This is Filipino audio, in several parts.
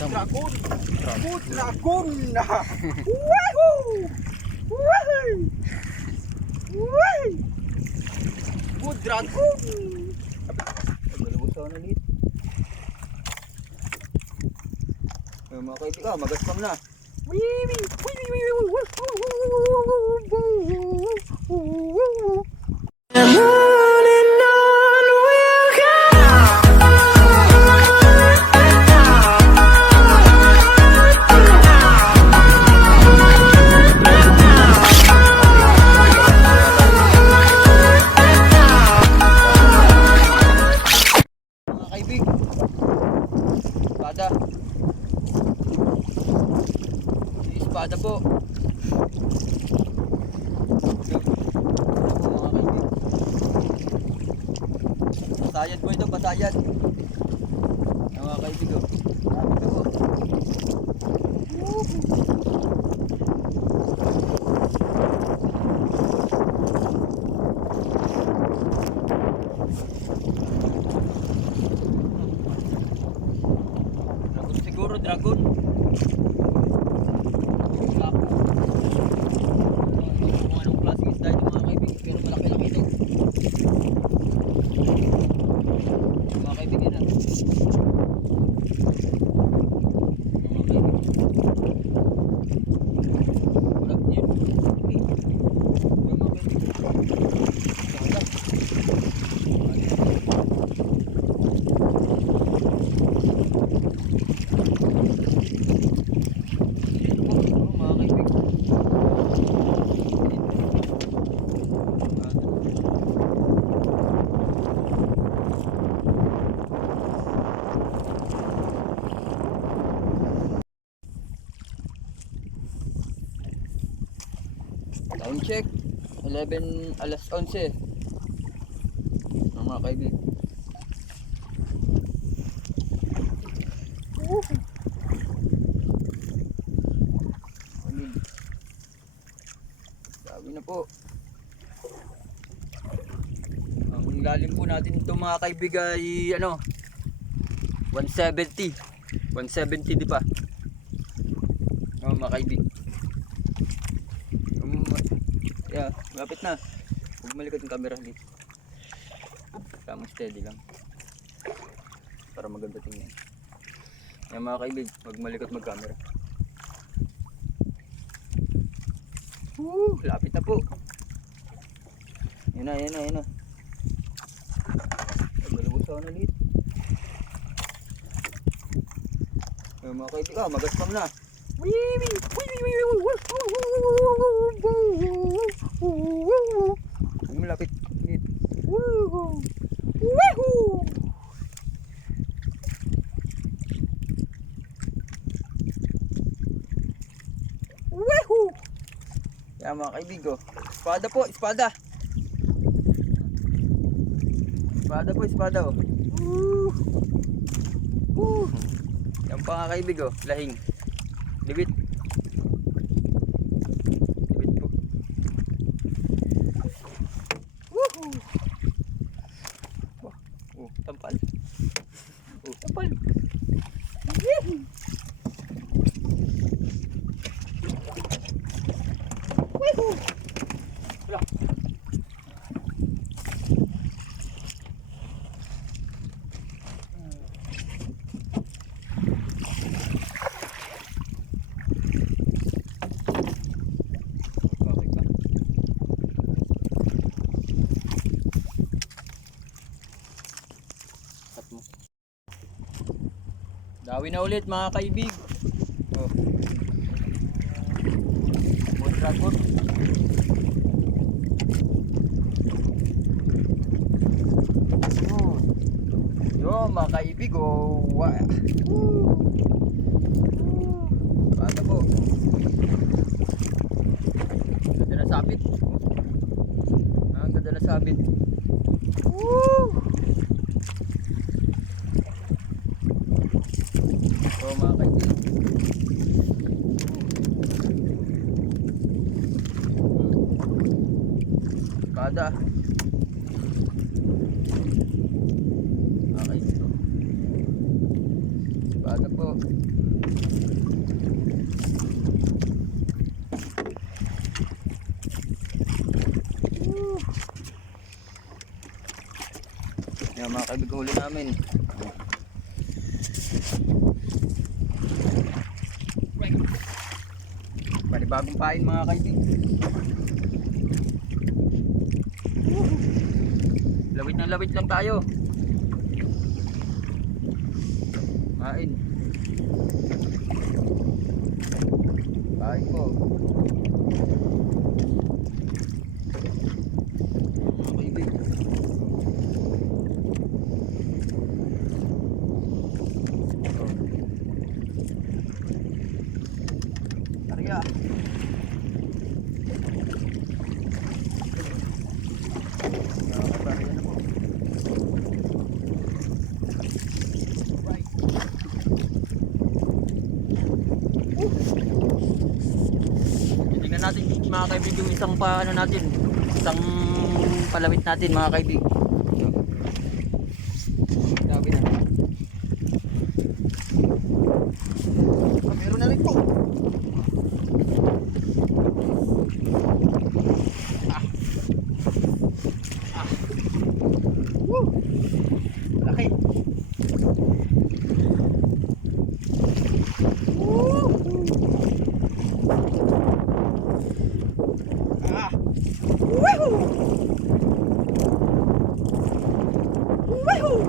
Dragon! Dragon. Dragon! Wahoo! Wahoo! Wahoo! Food dragon! Galabos ako na ulit. Ay, mga kaibigan, magaspam na. Wee 11, alas 11. Ang mga kaibigan. Ayun. Sabi na po. Ang lalim po natin ito mga kaibigan ay ano 170 170 di pa oh, mga kaibig malapit na huwag malikot yung camera dito tama steady lang para maganda tingnan yan mga kaibig huwag malikot mag camera Woo, lapit na po. Yan na, yan na, yan na. Galabos ako na ulit. Ay, mga kaibigan, magaspam na. Wee wee! Wee wee wee wee! Woo! Huwag mo lapit. Ulit. Woo! Wahoo! Wahoo! Yan mga kaibigo. Espada po, espada. Espada po, espada oh. Woo! Woo! Yan pa mga kaibigo, lahing. Libit po. Woohoo! Oh, tampal. Oh, Kapal! Yehey! Woohoo! wala. Okay pa. Cut mo. Dawi na ulit mga kaibig. Oh. Bull dragon. Yun. Yun mga kaibig oh. Wa. Bata po. Ganda na sabit. Ah, ganda na sabit. Woo! Ano po? Yan mga kabig namin. Panibagong pain mga kaibig. Lawit na lawit lang tayo. đấy kaibigan yung isang pa ano natin, isang palawit natin mga kaibigan. Sabi na. Ah, Meron na rin po. Ah. Ah. Woo. Laki. Ah. Woohoo! Woohoo!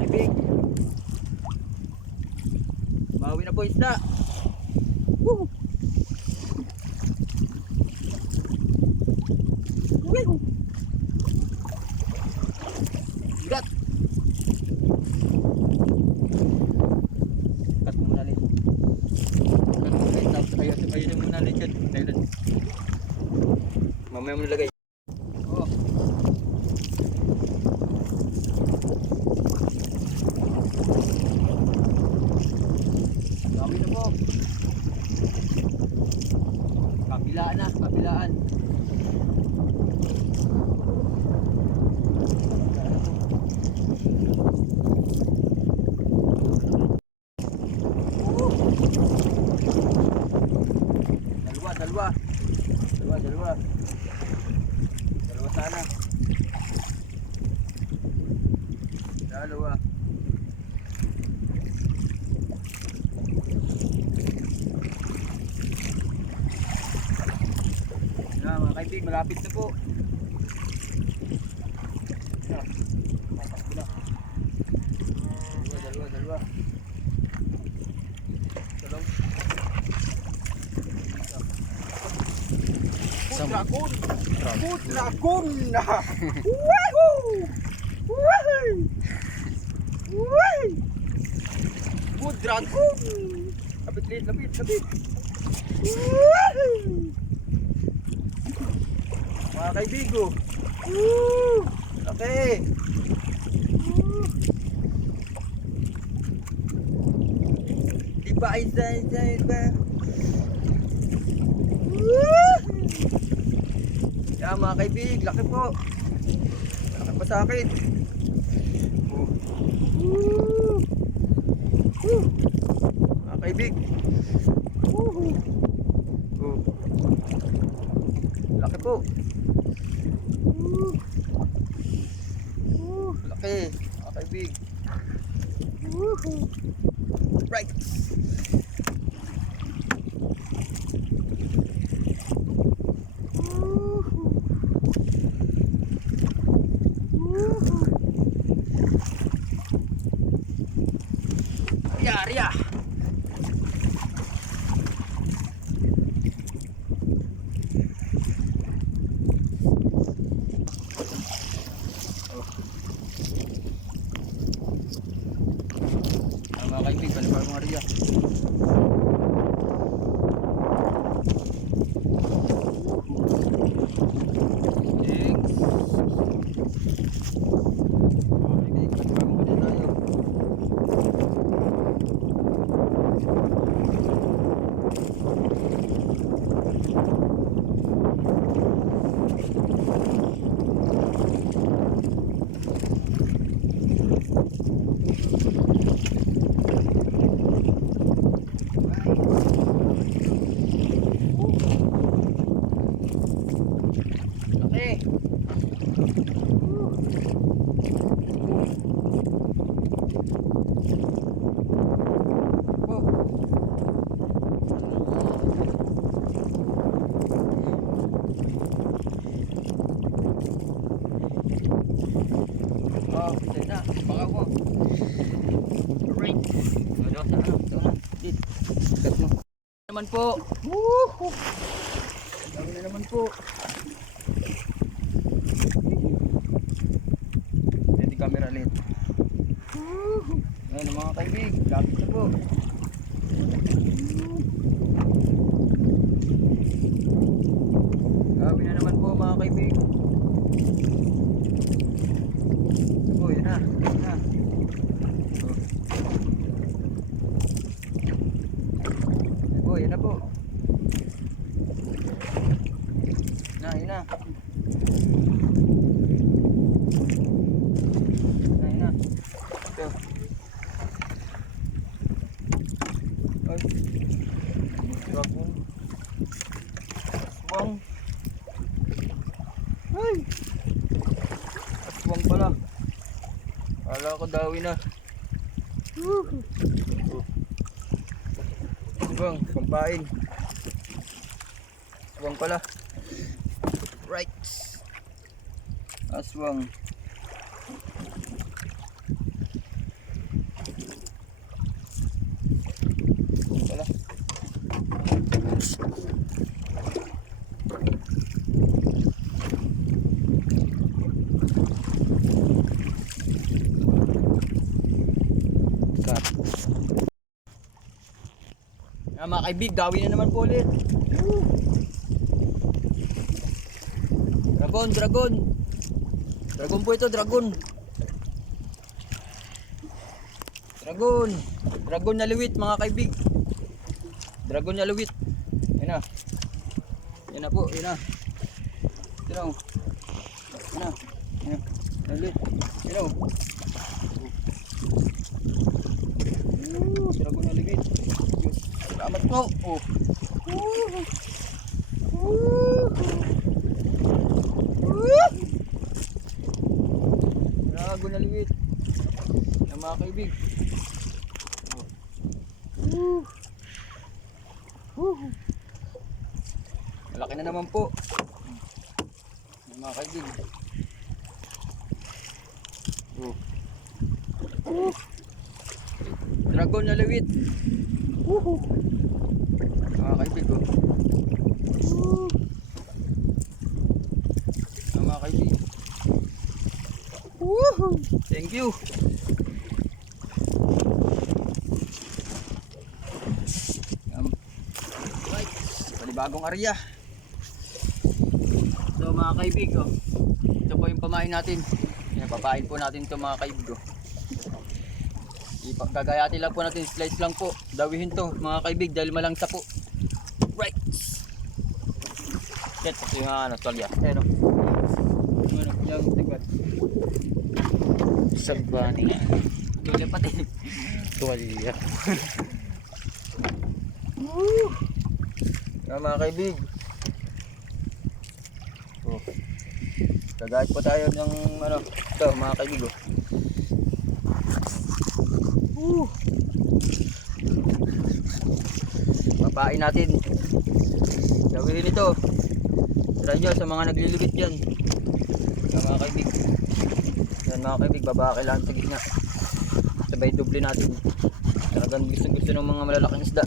Kibig. Bawi na po isda. Woohoo! Bigat. Cut mo muna ulit. Cut mo ulit. Tapos ayun, ayun muna ulit yan. Ayun. Mamaya mo nilagay. Oh. Dami na po. Kabilaan na, kabilaan. Dalawa, dalawa. Dalawa, dalawa. Dalawa sana. Dalawa. Kaibig, malapit na po. Dalawa, dalawa, dalawa. Dalawa. Food dragon! Food dragon! Woohoo! Woohoo! Woohoo! Food dragon! Lapit, lapit, lapit, lapit. Mga kaibigo. Woo! Laki. Di ba isa isa iba? Yan mga kaibig, laki po. Laki pa sa akin. Oh. Mga kaibig. Oh. Laki po. Laki, mga kaibig. Right. Yari ah. Ah, mga kaibig, palibar Naman po. Woohoo! Dami na naman po. Steady camera ulit. Ayan mga kaibig. Kapit na po. Grabe na naman po mga kaibig. Ito po, yun na. Yun na. Oh. Ito po, yun na po. Na, yun na. Ito. Ay. Dragon. Aswang. Ay. Aswang pala. Kala ko dawi na. Aswang, pampain. Aswang pala. Right. Aswang. Wala. Cut. Ah, mga kaibig, dawi na naman po ulit. Dragon, dragon. Dragon po ito, dragon. Dragon. Dragon na liwit mga kaibig. Dragon na liwit. Yan na. Yan na po, yan na. Yan na. Yan na. Yan na. Nalit. Yan na. Dragon na liwit. Salamat po. Oh. Ooh. Ooh. Ooh. Dragon na liwit. Yan mga kaibig. Oh. Malaki na naman po. Mga kaibig. Oh. Dragon na lawit. Mga kaibig oh. Yung mga kaibig. Thank you. Um, right. Panibagong area. So mga kaibig, oh. ito po yung pamain natin. Yan, papain po natin ito mga kaibig. Oh. Ipagkagayatin lang po natin, slice lang po. Dawihin to mga kaibig dahil malangsa po. Right. Yan, ito yung ano, tolya. Oh. Yung ano, yung tigbat. Sabani. Tolya pati. Tuwalya. Yan mga kaibig. Oh. Kagayat po tayo ng ano, ito mga kaibig oh. Uh. Papain natin. Gawin ito. Try nyo sa mga naglilibit dyan. Yan mga kaibig. Yan mga kaibig, baba kailangan sa gitna. Sabay doble natin. Talagang gusto gusto ng mga malalaking isda.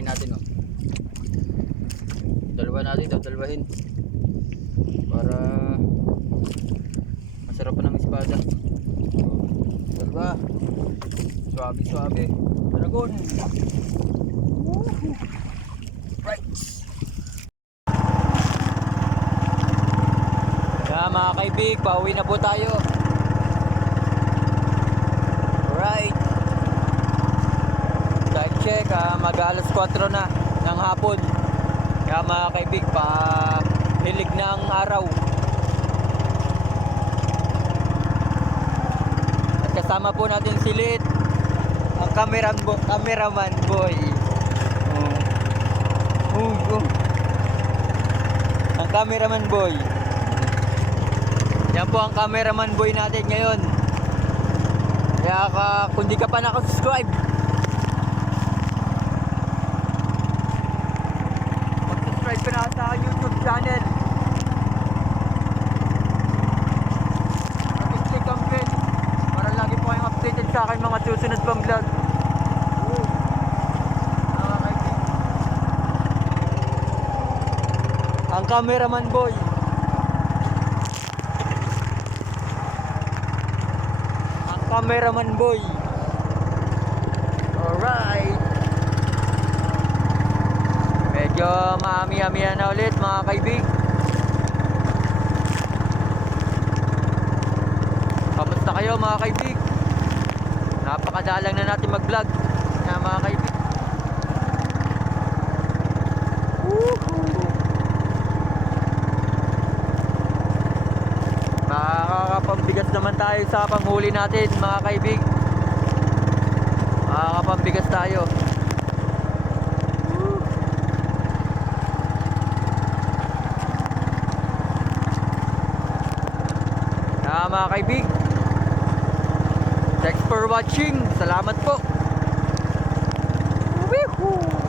Ito po kain natin oh. Dalawa natin ito, dalawahin. Para masarap pa ng espada. Oh. Diba? Suabe, suabe. Dragon. Right. Kaya mga kaibig, pauwi na po tayo. Right. Time check, ah, mag alas 4 na ng hapon. Kaya mga kaibig, pa hilig na ang araw. At kasama po natin si Lit, ang cameraman, bo- cameraman boy. Oh. Oh, oh. Ang cameraman boy. Yan po ang cameraman boy natin ngayon. Kaya ka, kung di ka pa nakasubscribe, mag-subscribe ka na sa YouTube channel. Mag-click ang bell para lagi po kayong updated sa akin mga susunod pang vlog. Kaibigan. Ang cameraman boy. Ang cameraman boy. Medyo maami-amihan na ulit mga kaibig. Kamusta kayo mga kaibig? Napakadalang na natin mag-vlog na mga kaibig. Makakapambigas naman tayo sa panghuli natin mga kaibig. Makakapambigas tayo. Mga kaibig. Thanks for watching. Salamat po. Woohoo!